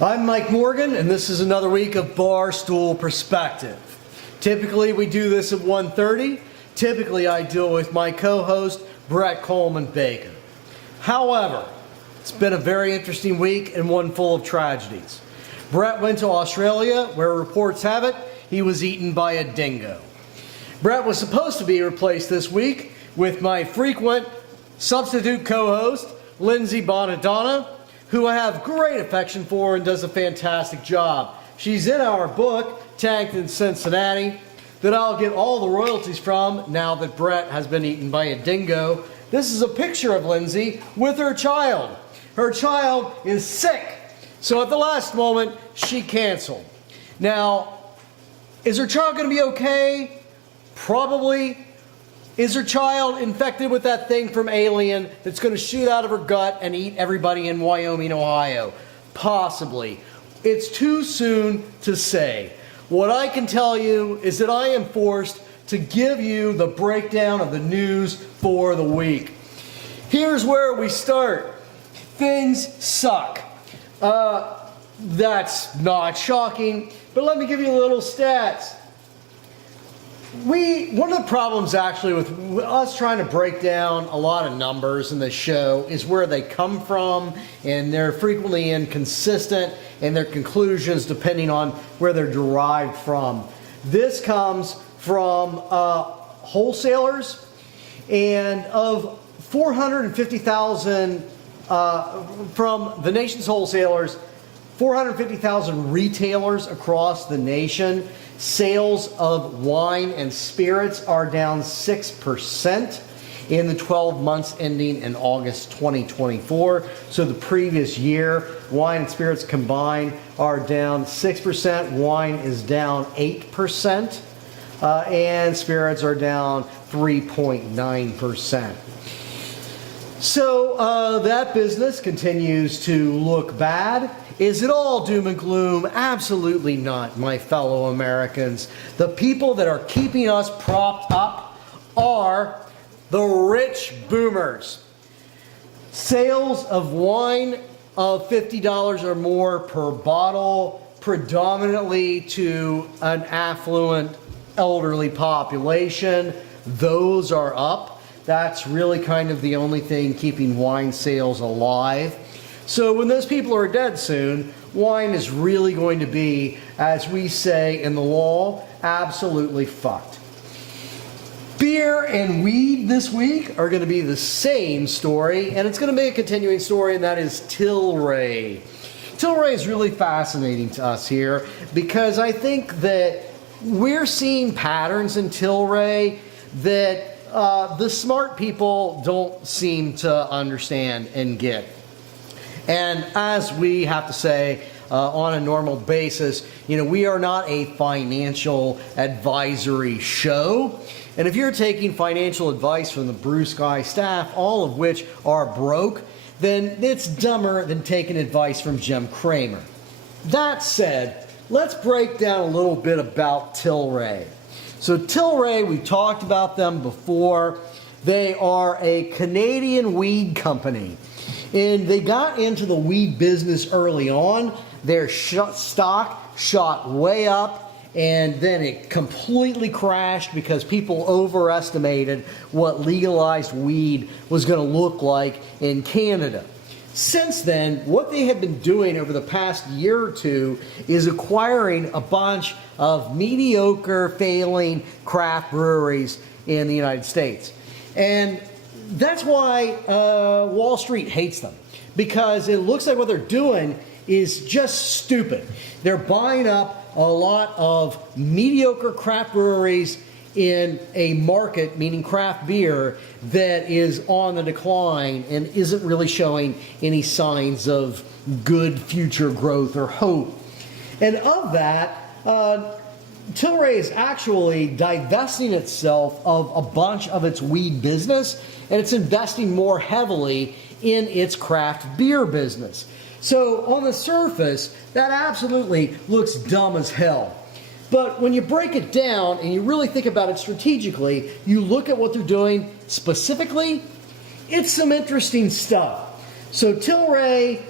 I'm Mike Morgan, and this is another week of Barstool Perspective. Typically, we do this at 1:30. Typically, I deal with my co-host, Brett Coleman Baker. However, it's been a very interesting week and one full of tragedies. Brett went to Australia, where reports have it, he was eaten by a dingo. Brett was supposed to be replaced this week with my frequent substitute co-host, Lindsay Bonadonna, who I have great affection for and does a fantastic job. She's in our book, Tanked in Cincinnati, that I'll get all the royalties from now that Brett has been eaten by a dingo. This is a picture of Lindsay with her child. Her child is sick, so at the last moment, she canceled. Now, is her child going to be okay? Probably. Is her child infected with that thing from Alien that's going to shoot out of her gut and eat everybody in Wyoming, Ohio? Possibly. It's too soon to say. What I can tell you is that I am forced to give you the breakdown of the news for the week. Here's where we start. Things suck. That's not shocking, but let me give you a little stats. One of the problems actually with us trying to break down a lot of numbers in the show is where they come from, and they're frequently inconsistent in their conclusions depending on where they're derived from. This comes from wholesalers, and of 450,000 from the nation's wholesalers, 450,000 retailers across the nation. Sales of wine and spirits are down 6% in the 12 months ending in August 2024. So the previous year, wine and spirits combined are down 6%. Wine is down 8%, and spirits are down 3.9%. So that business continues to look bad. Is it all doom and gloom? Absolutely not, my fellow Americans. The people that are keeping us propped up are the rich boomers. Sales of wine of $50 or more per bottle, predominantly to an affluent elderly population, those are up. That's really kind of the only thing keeping wine sales alive. So when those people are dead soon, wine is really going to be, as we say in the law, absolutely fucked. Beer and weed this week are going to be the same story, and it's going to be a continuing story, and that is Tilray. Tilray is really fascinating to us here because I think that we're seeing patterns in Tilray that the smart people don't seem to understand and get. And as we have to say on a normal basis, we are not a financial advisory show. And if you're taking financial advice from the Blue Sky staff, all of which are broke, then it's dumber than taking advice from Jim Cramer. That said, let's break down a little bit about Tilray. So Tilray, we talked about them before. They are a Canadian weed company. And they got into the weed business early on. Their stock shot way up, and then it completely crashed because people overestimated what legalized weed was going to look like in Canada. Since then, what they have been doing over the past year or two is acquiring a bunch of mediocre, failing craft breweries in the United States. And that's why Wall Street hates them, because it looks like what they're doing is just stupid. They're buying up a lot of mediocre craft breweries in a market, meaning craft beer, that is on the decline and isn't really showing any signs of good future growth or hope. And of that, Tilray is actually divesting itself of a bunch of its weed business, and it's investing more heavily in its craft beer business. So on the surface, that absolutely looks dumb as hell. But when you break it down and you really think about it strategically, you look at what they're doing specifically, it's some interesting stuff. So Tilray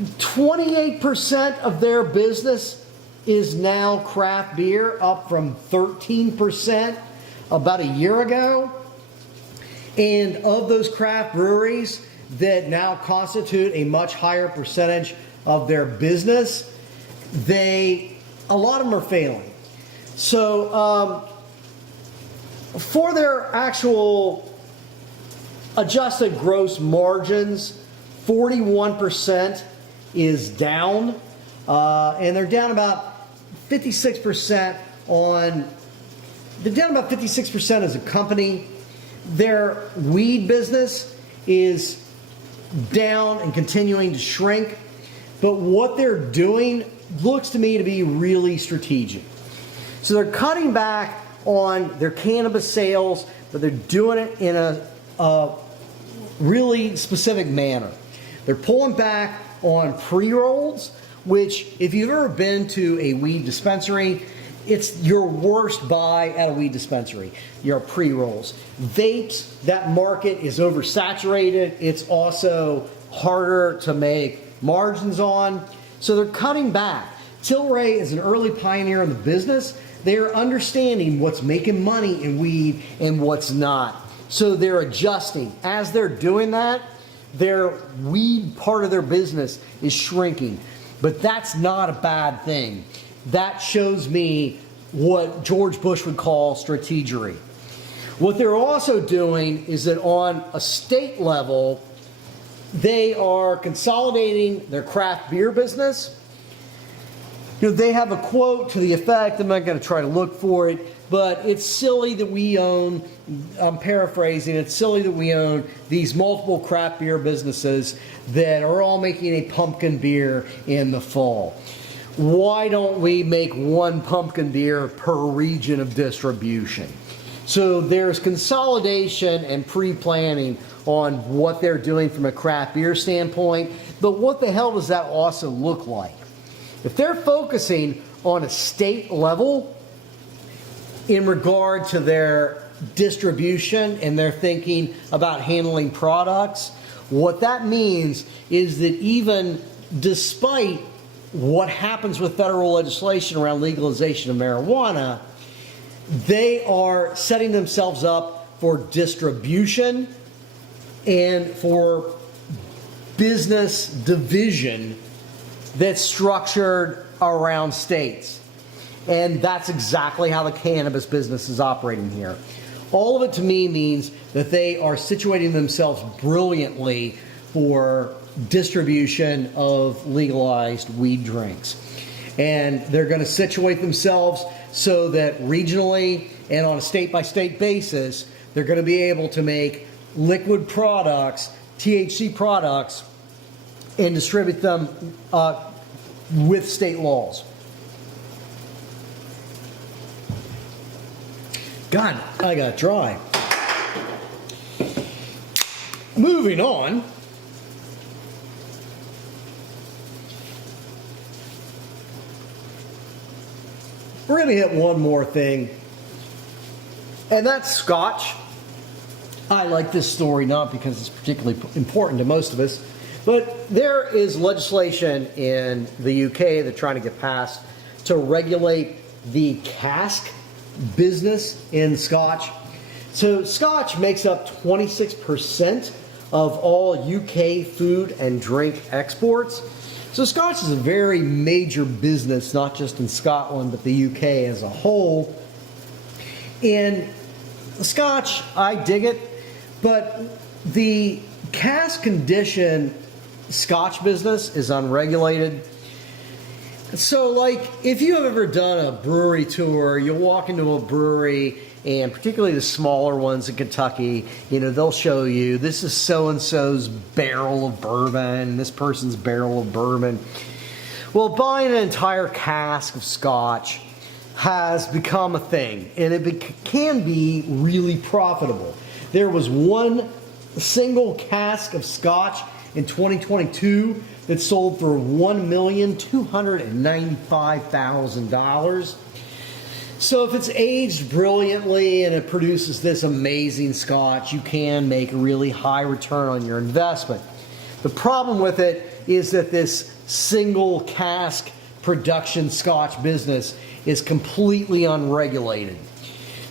28% of their business is now craft beer, up from 13% about a year ago. And of those craft breweries that now constitute a much higher percentage of their business, a lot of them are failing. So for their actual adjusted gross margins, 41% is down, and they're down about 56% as a company. Their weed business is down and continuing to shrink, but what they're doing looks to me to be really strategic. So they're cutting back on their cannabis sales, but they're doing it in a really specific manner. They're pulling back on pre-rolls, which if you've ever been to a weed dispensary, it's your worst buy at a weed dispensary, your pre-rolls. Vapes, that market is oversaturated. It's also harder to make margins on. So they're cutting back. Tilray is an early pioneer in the business. They're understanding what's making money in weed and what's not. So they're adjusting. As they're doing that, their weed part of their business is shrinking. But that's not a bad thing. That shows me what George Bush would call strategery. What they're also doing is that on a state level, they are consolidating their craft beer business. You know, they have a quote to the effect, I'm not going to try to look for it, but it's silly that we own, I'm paraphrasing, it's silly that we own these multiple craft beer businesses that are all making a pumpkin beer in the fall. Why don't we make one pumpkin beer per region of distribution? So there's consolidation and pre-planning on what they're doing from a craft beer standpoint, but what the hell does that also look like? If they're focusing on a state level in regard to their distribution and they're thinking about handling products, what that means is that even despite what happens with federal legislation around legalization of marijuana, they are setting themselves up for distribution and for business division that's structured around states. And that's exactly how the cannabis business is operating here. All of it to me means that they are situating themselves brilliantly for distribution of legalized weed drinks. And they're going to situate themselves so that regionally and on a state-by-state basis, they're going to be able to make liquid products, THC products, and distribute them with state laws. God, I got dry. Moving on. We're going to hit one more thing, and that's Scotch. I like this story not because it's particularly important to most of us, but there is legislation in the UK they're trying to get passed to regulate the cask business in Scotch. So Scotch makes up 26% of all UK food and drink exports. So Scotch is a very major business, not just in Scotland, but the UK as a whole. And Scotch, I dig it, but the cask condition Scotch business is unregulated. So, like, if you have ever done a brewery tour, you'll walk into a brewery, and particularly the smaller ones in Kentucky, you know, they'll show you, this is so-and-so's barrel of bourbon, this person's barrel of bourbon. Well, buying an entire cask of Scotch has become a thing, and it can be really profitable. There was one single cask of Scotch in 2022 that sold for $1,295,000. So if it's aged brilliantly and it produces this amazing Scotch, you can make a really high return on your investment. The problem with it is that this single cask production Scotch business is completely unregulated.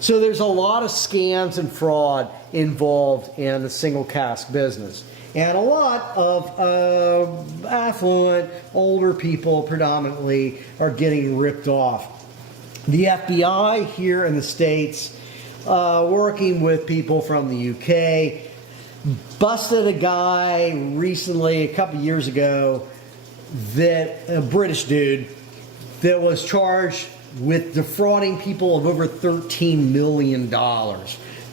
So there's a lot of scams and fraud involved in the single cask business. And a lot of affluent, older people predominantly are getting ripped off. The FBI here in the States, working with people from the UK, busted a guy recently, a couple years ago, a British dude, that was charged with defrauding people of over $13 million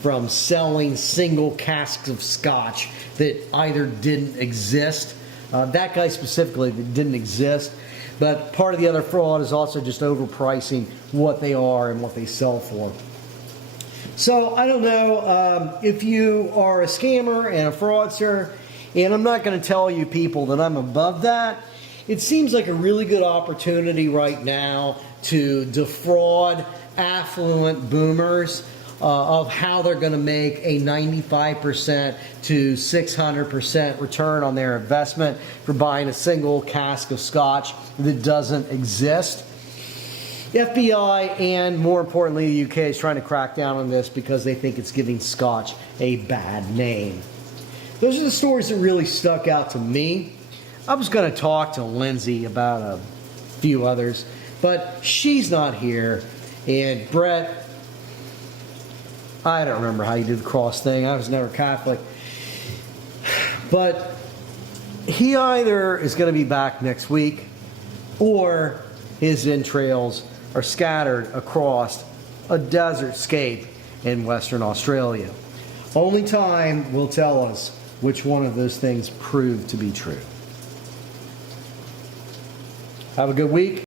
from selling single casks of scotch that either didn't exist. That guy specifically that didn't exist. But part of the other fraud is also just overpricing what they are and what they sell for. So I don't know if you are a scammer and a fraudster, and I'm not going to tell you people that I'm above that. It seems like a really good opportunity right now to defraud affluent boomers of how they're going to make a 95% to 600% return on their investment for buying a single cask of scotch that doesn't exist. The FBI and, more importantly, the UK is trying to crack down on this because they think it's giving scotch a bad name. Those are the stories that really stuck out to me. I was going to talk to Lindsay about a few others, but she's not here. And Brett, I don't remember how you do the cross thing. I was never Catholic. But he either is going to be back next week or his entrails are scattered across a desert scape in Western Australia. Only time will tell us which one of those things proved to be true. Have a good week.